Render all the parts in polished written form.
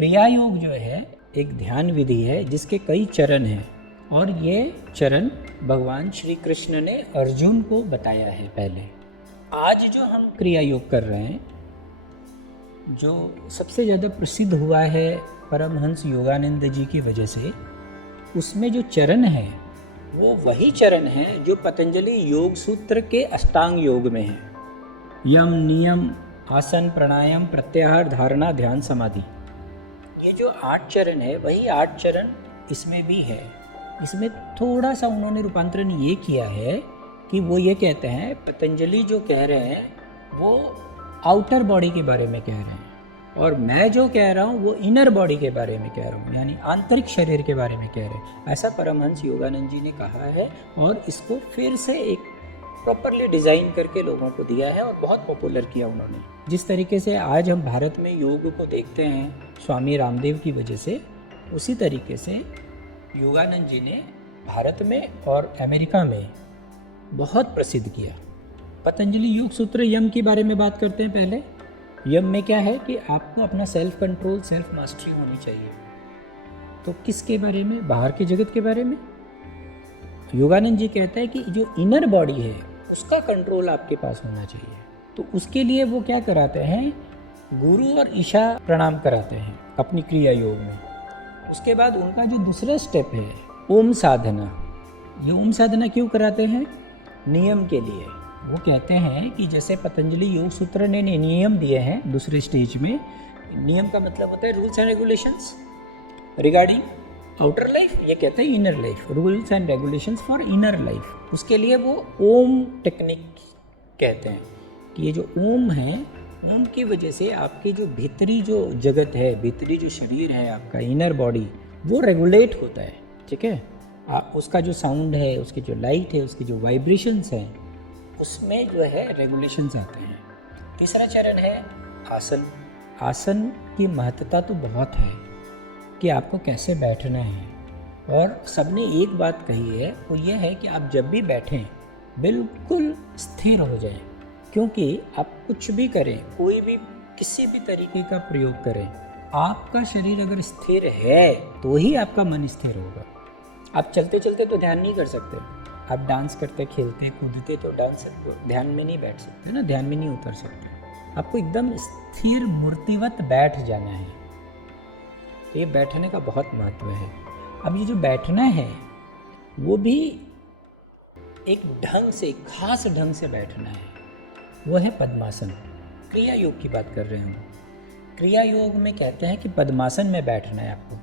क्रिया योग जो है एक ध्यान विधि है जिसके कई चरण हैं और ये चरण भगवान श्री कृष्ण ने अर्जुन को बताया है पहले। आज जो हम क्रिया योग कर रहे हैं, जो सबसे ज़्यादा प्रसिद्ध हुआ है परमहंस योगानंद जी की वजह से, उसमें जो चरण है वो वही चरण है जो पतंजलि योग सूत्र के अष्टांग योग में है। यम, नियम, आसन, प्राणायाम, प्रत्याहार, धारणा, ध्यान, समाधि, ये जो 8 चरण है वही 8 चरण इसमें भी है। इसमें थोड़ा सा उन्होंने रूपांतरण ये किया है कि वो ये कहते हैं, पतंजलि जो कह रहे हैं वो आउटर बॉडी के बारे में कह रहे हैं और मैं जो कह रहा हूँ वो इनर बॉडी के बारे में कह रहा हूँ, यानी आंतरिक शरीर के बारे में कह रहे हैं। ऐसा परमहंस योगानंद जी ने कहा है और इसको फिर से एक प्रॉपरली डिज़ाइन करके लोगों को दिया है और बहुत पॉपुलर किया उन्होंने। जिस तरीके से आज हम भारत में योग को देखते हैं स्वामी रामदेव की वजह से, उसी तरीके से योगानंद जी ने भारत में और अमेरिका में बहुत प्रसिद्ध किया। पतंजलि योग सूत्र यम के बारे में बात करते हैं। पहले यम में क्या है कि आपको अपना सेल्फ कंट्रोल, सेल्फ मास्टरी होनी चाहिए। तो किसके बारे में? बाहर के जगत के बारे में। योगानंद जी कहता है कि जो इनर बॉडी है उसका कंट्रोल आपके पास होना चाहिए। तो उसके लिए वो क्या कराते हैं? गुरु और ईशा प्रणाम कराते हैं अपनी क्रिया योग में। उसके बाद उनका जो दूसरा स्टेप है ओम साधना। ये ओम साधना क्यों कराते हैं? नियम के लिए। वो कहते हैं कि जैसे पतंजलि योग सूत्र ने नियम दिए हैं दूसरे स्टेज में, नियम का मतलब होता है rules and regulations regarding outer life, ये कहते हैं inner life, rules and regulations for inner life. उसके लिए वो ओम टेक्निक कहते हैं कि ये जो ओम है, ओम की वजह से आपकी जो भीतरी जो जगत है, भीतरी जो शरीर है आपका, इनर बॉडी, वो रेगुलेट होता है। ठीक है, आप उसका जो साउंड है, उसकी जो लाइट है, उसकी जो वाइब्रेशंस हैं, उसमें जो है रेगुलेशंस आते हैं। तीसरा चरण है आसन। आसन की महत्वता तो बहुत है कि आपको कैसे बैठना है, और सबने एक बात कही है, वो ये है कि आप जब भी बैठें बिल्कुल स्थिर हो जाएं, क्योंकि आप कुछ भी करें, कोई भी किसी भी तरीके का प्रयोग करें, आपका शरीर अगर स्थिर है तो ही आपका मन स्थिर होगा। आप चलते चलते तो ध्यान नहीं कर सकते, आप डांस करते, खेलते, कूदते तो ध्यान में नहीं बैठ सकते ना, ध्यान में नहीं उतर सकते। आपको एकदम स्थिर मूर्तिवत बैठ जाना है। तो ये बैठने का बहुत महत्व है। अब ये जो बैठना है वो भी एक ढंग से, खास ढंग से बैठना है, वो है पद्मासन। क्रिया योग की बात कर रहे हूँ। क्रिया योग में कहते हैं कि पद्मासन में बैठना है आपको।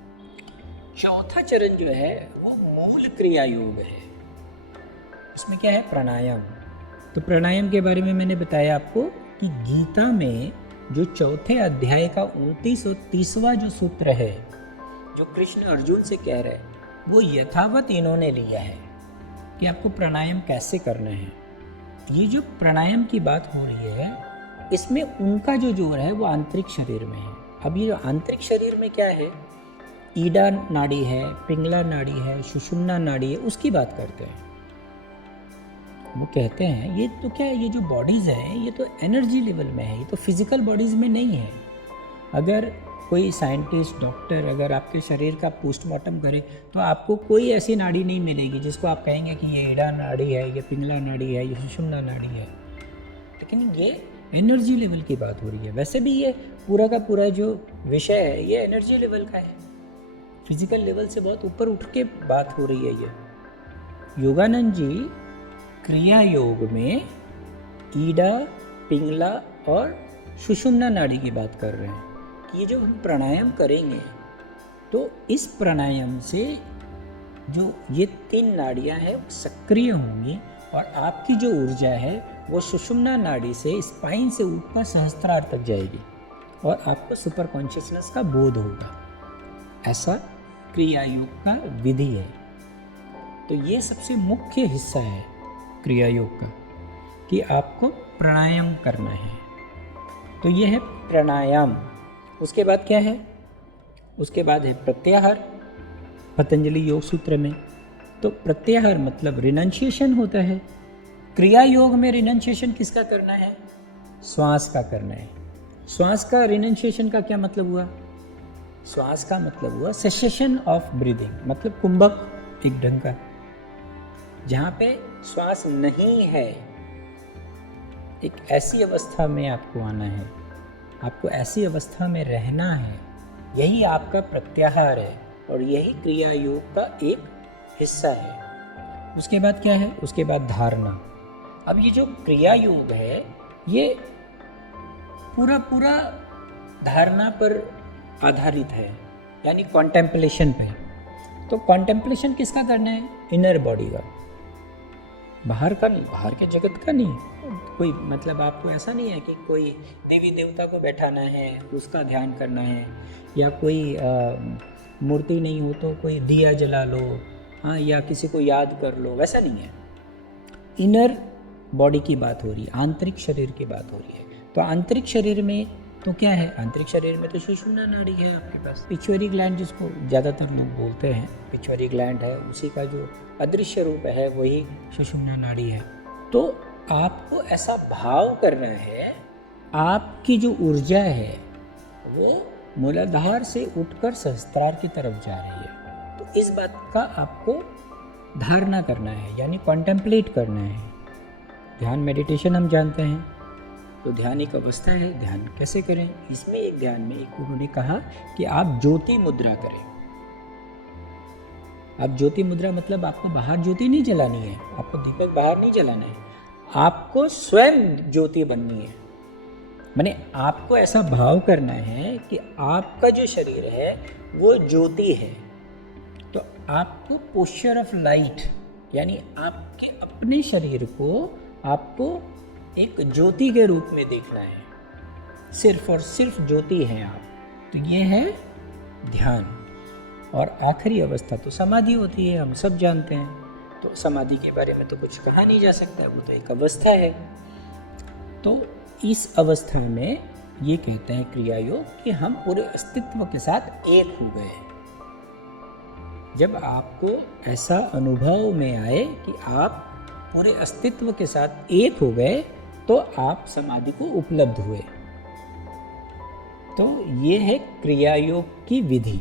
चौथा चरण जो है वो मूल क्रिया योग है। इसमें क्या है? प्राणायाम। तो प्राणायाम के बारे में मैंने बताया आपको कि गीता में जो चौथे अध्याय का 29 और 30वां जो सूत्र है, जो कृष्ण अर्जुन से कह रहे हैं, वो यथावत इन्होंने लिया है कि आपको प्राणायाम कैसे करना है। ये जो प्राणायाम की बात हो रही है, इसमें उनका जो जोर है वो आंतरिक शरीर में है। अब ये जो आंतरिक शरीर में क्या है, ईडा नाड़ी है, पिंगला नाड़ी है, सुषुम्ना नाड़ी है, उसकी बात करते हैं। वो कहते हैं ये तो क्या है, ये जो बॉडीज़ है ये तो एनर्जी लेवल में है, ये तो फिजिकल बॉडीज़ में नहीं है। अगर कोई साइंटिस्ट, डॉक्टर अगर आपके शरीर का पोस्टमार्टम करे तो आपको कोई ऐसी नाड़ी नहीं मिलेगी जिसको आप कहेंगे कि ये ईडा नाड़ी है, ये पिंगला नाड़ी है, ये सुषुम्ना नाड़ी है। लेकिन ये एनर्जी लेवल की बात हो रही है। वैसे भी ये पूरा का पूरा जो विषय है ये एनर्जी लेवल का है, फिजिकल लेवल से बहुत ऊपर उठ के बात हो रही है। ये योगानंद जी क्रिया योग में ईडा, पिंगला और सुषुम्ना नाड़ी की बात कर रहे हैं कि ये जो हम प्राणायाम करेंगे तो इस प्राणायाम से जो ये 3 नाड़ियां हैं वो सक्रिय होंगी और आपकी जो ऊर्जा है वो सुषुम्ना नाड़ी से स्पाइन से ऊपर सहस्त्रार तक जाएगी और आपको सुपर कॉन्शियसनेस का बोध होगा। ऐसा क्रिया योग का विधि है। तो ये सबसे मुख्य हिस्सा है क्रिया योग का कि आपको प्राणायाम करना है। तो ये है प्राणायाम। उसके बाद क्या है? उसके बाद है प्रत्याहार। पतंजलि योग सूत्र में तो प्रत्याहार मतलब रिनंशिएशन होता है। क्रिया योग में रिनंशिएशन किसका करना है? श्वास का करना है। श्वास का रिनंशिएशन का क्या मतलब हुआ? श्वास का मतलब हुआ सेसेशन ऑफ ब्रीदिंग, मतलब कुंभक एक ढंग का, जहाँ पे श्वास नहीं है। एक ऐसी अवस्था में आपको आना है, आपको ऐसी अवस्था में रहना है, यही आपका प्रत्याहार है और यही क्रिया योग का एक हिस्सा है। उसके बाद क्या है? उसके बाद धारणा। अब ये जो क्रिया योग है ये पूरा धारणा पर आधारित है, यानी कॉन्टेम्पलेशन पे। तो कॉन्टेम्पलेशन किसका करना है? इनर बॉडी का, बाहर का नहीं, बाहर के जगत का नहीं। कोई मतलब आपको ऐसा नहीं है कि कोई देवी देवता को बैठाना है, उसका ध्यान करना है, या कोई मूर्ति नहीं हो तो कोई दिया जला लो, हाँ, या किसी को याद कर लो, वैसा नहीं है। इनर बॉडी की बात हो रही है, आंतरिक शरीर की बात हो रही है। तो आंतरिक शरीर में तो क्या है? आंतरिक शरीर में तो सुषुम्ना नाड़ी है आपके पास, पिट्यूटरी ग्लैंड जिसको ज़्यादातर लोग बोलते हैं, पिट्यूटरी ग्लैंड है, उसी का जो अदृश्य रूप है वही सुषुम्ना नाड़ी है। तो आपको ऐसा भाव करना है, आपकी जो ऊर्जा है वो मूलाधार से उठकर सहस्त्रार की तरफ जा रही है। तो इस बात का आपको धारणा करना है, यानी कॉन्टेम्पलेट करना है। ध्यान मेडिटेशन हम जानते हैं, तो ध्यान एक अवस्था है। ध्यान कैसे करें? इसमें एक ध्यान में एक उन्होंने कहा कि आप ज्योति मुद्रा करें। आप ज्योति मुद्रा मतलब आपको बाहर ज्योति नहीं जलानी है, आपको दीपक बाहर नहीं जलाना है, आपको स्वयं ज्योति बननी है। माने आपको ऐसा भाव करना है कि आपका जो शरीर है वो ज्योति है। तो आपको पोस्चर ऑफ लाइट, यानी आपके अपने शरीर को आपको एक ज्योति के रूप में देखना है, सिर्फ और सिर्फ ज्योति हैं आप। तो ये है ध्यान। और आखिरी अवस्था तो समाधि होती है, हम सब जानते हैं। तो समाधि के बारे में तो कुछ कहा नहीं जा सकता, वो तो एक अवस्था है। तो इस अवस्था में ये कहते हैं क्रिया योग कि हम पूरे अस्तित्व के साथ एक हो गए। जब आपको ऐसा अनुभव में आए कि आप पूरे अस्तित्व के साथ एक हो गए, तो आप समाधि को उपलब्ध हुए। तो ये है क्रिया योग की विधि।